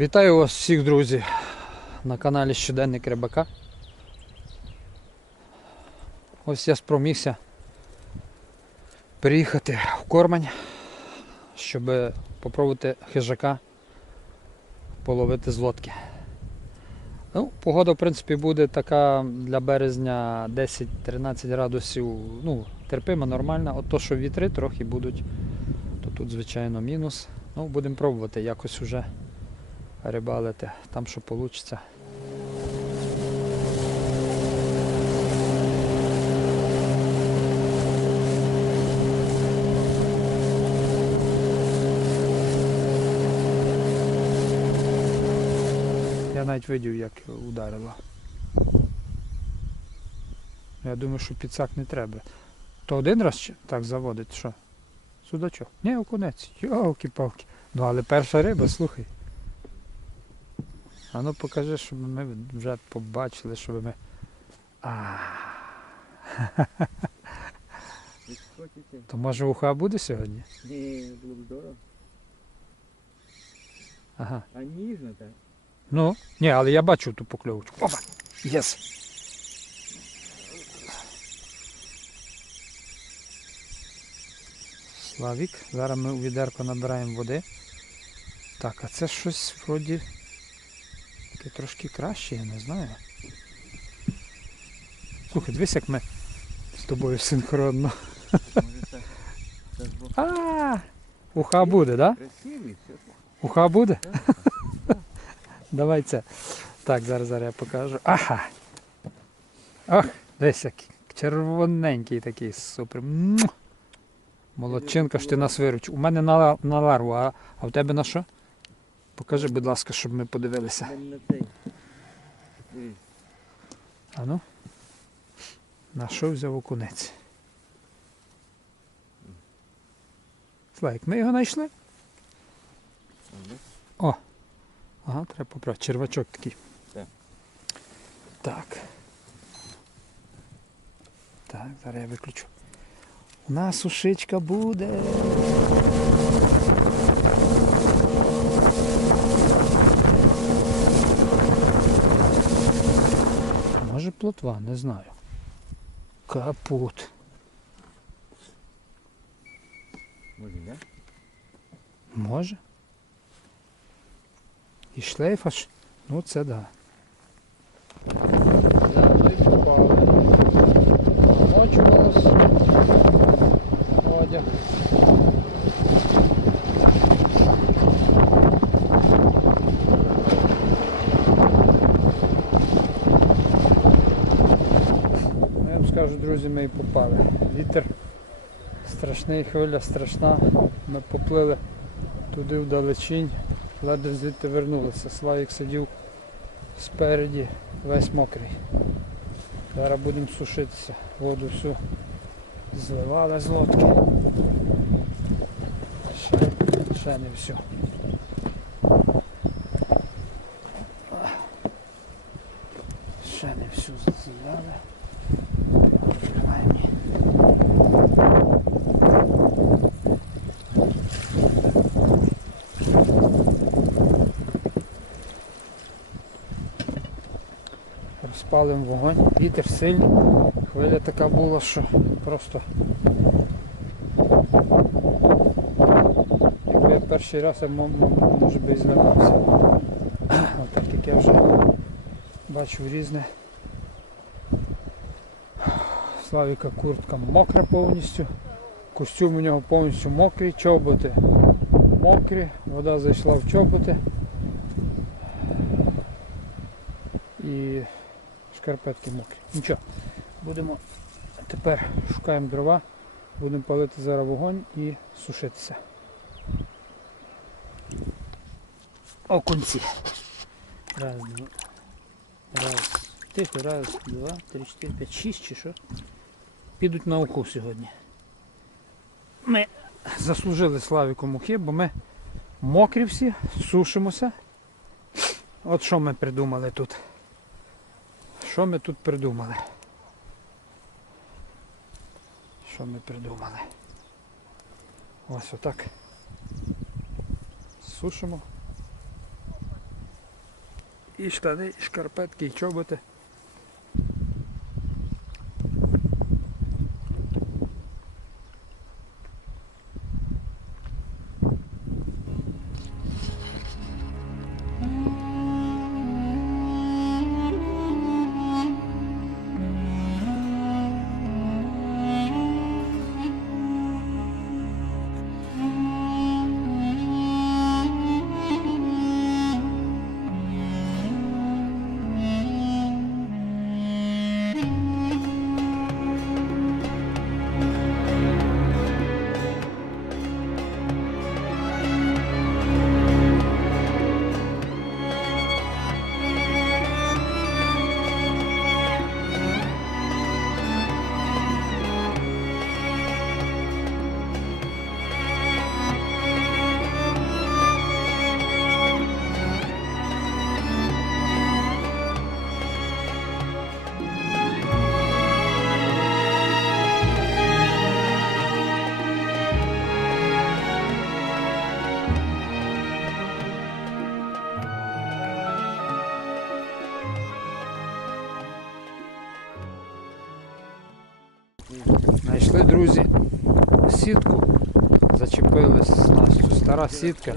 Вітаю вас всіх, друзі, на каналі Щоденник Рибака. Ось я спромігся приїхати в Кормань, щоб попробувати хижака половити з лодки. Ну, погода, в принципі, буде така для березня 10-13 градусів, ну, терпима, нормальна. От то, що вітри трохи будуть, то тут, звичайно, мінус. Ну, будемо пробувати якось уже рибалити, там що вийде. Я навіть видів, як ударило. Я думаю, що підсак не треба. То один раз так заводить, що? Судачок? Ні, окунець. Йолки-палки. Ну але перша риба, слухай. А ну покажи, щоб ми вже побачили, щоб ми. А, то може уха буде сьогодні? Ні, було б здорово. Ага. А ніжно так. Ну, ні, але я бачу ту покльовочку. Опа! Єс! Славік, зараз ми у відерко набираємо води. Так, а це щось вроді таке трошки краще, я не знаю. Слухай, дивись, як ми з тобою синхронно. А, уха буде, так? Уха буде? Давай це. Так, зараз зараз я покажу. Ага. Ох, десь який. Червоненький такий супер. Молодчинка ж ти нас виручив. У мене на, на ларву, а, а в тебе на що? Покажи, будь ласка, щоб ми подивилися. А ну. На що взяв окунець? Слайк, ми його знайшли? Ага. Ага, треба поправити. Червачок такий. Так. Так. Так, зараз я виключу. У нас сушичка буде. Може плотва, не знаю. Капут. Може, да? Може. І шлейф аж. Ну це да. Намочувалось. Одяг. Ну, я вам скажу, друзі, і попали. Вітер страшний, хвиля страшна. Ми поплили туди вдалечінь, ледве звідти вернулися. Славік сидів спереді, весь мокрий. Зараз будемо сушитися. Воду всю зливали з лодки. Ще, ще не всю. Ще не всю зливали. Принаймні. Розпалимо вогонь, вітер сильний, хвиля така була, що просто якби я перший раз я мо- мо- може би і злякався. Так як я вже бачу різне. Славіка куртка мокра повністю, костюм у нього повністю мокрий, чоботи мокрі, вода зайшла в чоботи. І шкарпетки мокрі. Нічого. Будемо тепер шукаємо дрова, будемо палити зараз вогонь і сушитися. Окунці. Раз, два. Раз. Тихо, раз, два, три, чотири, п'ять, шість чи що? Підуть на уху сьогодні. Ми заслужили Славіку мухи, бо ми мокрі всі, сушимося. От що ми придумали тут. Що ми тут придумали? Що ми придумали? Ось отак. Сушимо. і штани, і шкарпетки, і чоботи. Знайшли, друзі, сітку. Зачепили снастю. Стара сітка.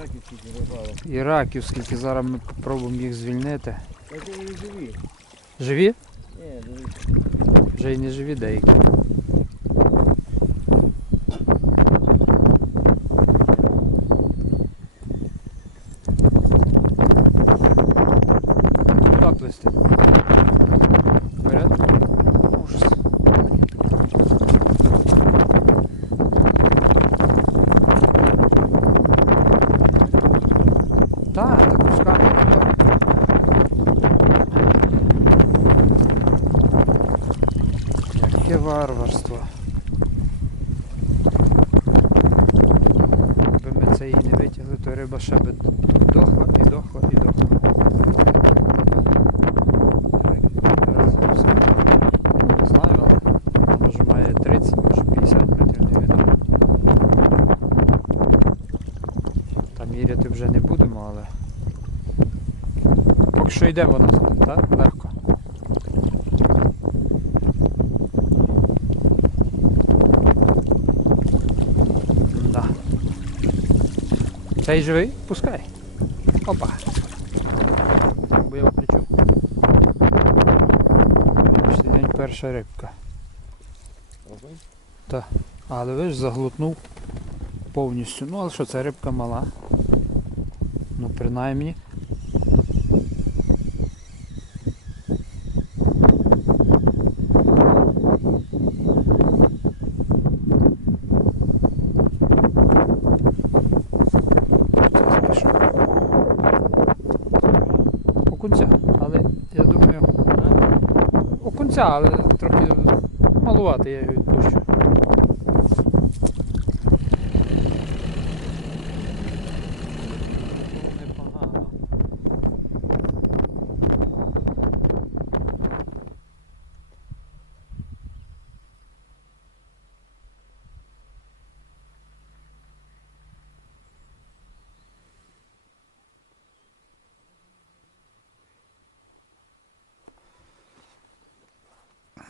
І раків, скільки зараз ми спробуємо їх звільнити. Живі. Живі? Вже й не живі деякі. Куда плисти? Вперед? Ужас. Так, так пускати. Яке варварство. Якби ми це її не витягли, то риба би дохла і дохла і дохла. Не знаю, але може має 30, може 50 метрів невідомо. Там міряти вже не будемо, але поки що йде вона сюди, так? Легко. Да. Цей живий? Пускай. Опа. Бо я включу. Сьогоднішній день перша рибка. Робить? Але ви ж заглотнув повністю. Ну, але що, це рибка мала. Ну, принаймні. Це знайшов. Окунця, але я думаю. Окунця, але трохи малувати я його відпущу.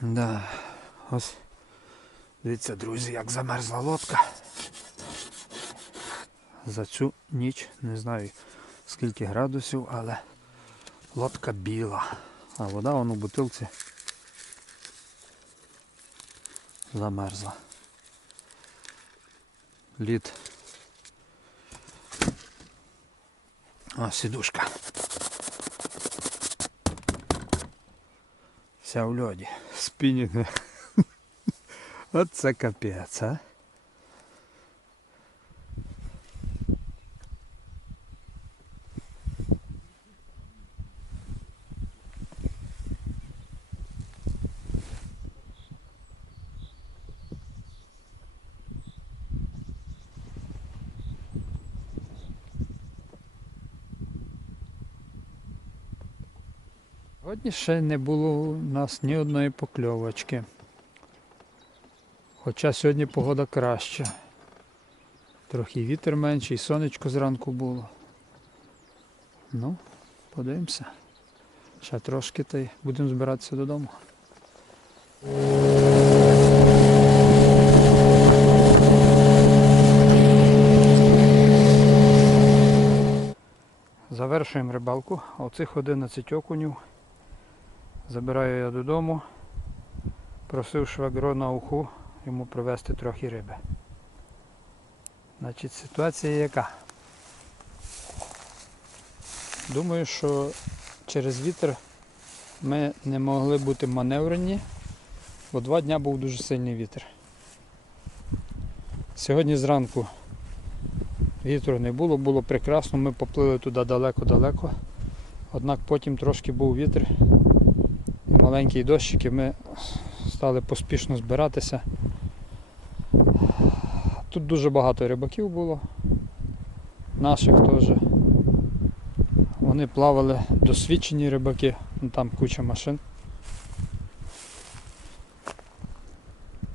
Да, ось дивіться, друзі, як замерзла лодка. За цю ніч не знаю скільки градусів, але лодка біла. А вода вон у бутилці замерзла. Лід. О, сідушка. Вся в льоді. Спінінг. за капець, а? Сьогодні ще не було у нас ні одної покльовочки. Хоча сьогодні погода краща. Трохи вітер менший, сонечко зранку було. Ну, подивимося. Ще трошки та й будемо збиратися додому. Завершуємо рибалку. Оцих 11 окунів забираю я додому. Просив швагро на уху йому привезти трохи риби. Значить, ситуація яка? Думаю, що через вітер ми не могли бути маневрені, бо два дня був дуже сильний вітер. Сьогодні зранку вітру не було, було прекрасно, ми поплили туди далеко-далеко. Однак потім трошки був вітер маленький дощик, і ми стали поспішно збиратися. Тут дуже багато рибаків було, наших теж. Вони плавали досвідчені рибаки, ну, там куча машин.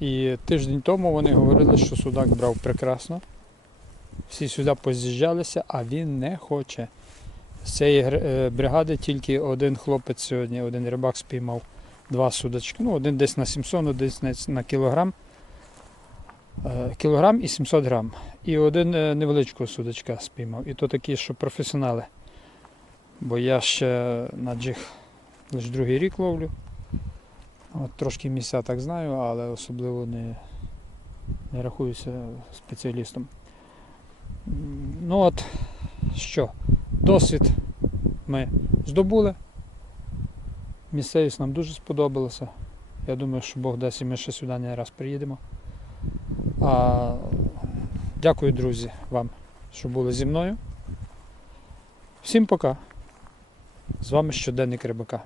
І тиждень тому вони говорили, що судак брав прекрасно. Всі сюди поз'їжджалися, а він не хоче. З цієї е, бригади тільки один хлопець сьогодні, один рибак спіймав два судачки. Ну, один десь на 700, один десь на- кілограм. Е, Кілограм і 700 грам. І один е, невеличкого судачка спіймав. І то такі, що професіонали. Бо я ще на джиг лише другий рік ловлю. От трошки місця так знаю, але особливо не, не рахуюся спеціалістом. Ну от що, досвід ми здобули. Місцевість нам дуже сподобалася. Я думаю, що Бог дасть і ми ще сюди не раз приїдемо. А, дякую, друзі, вам, що були зі мною. Всім пока. З вами щоденник рибака.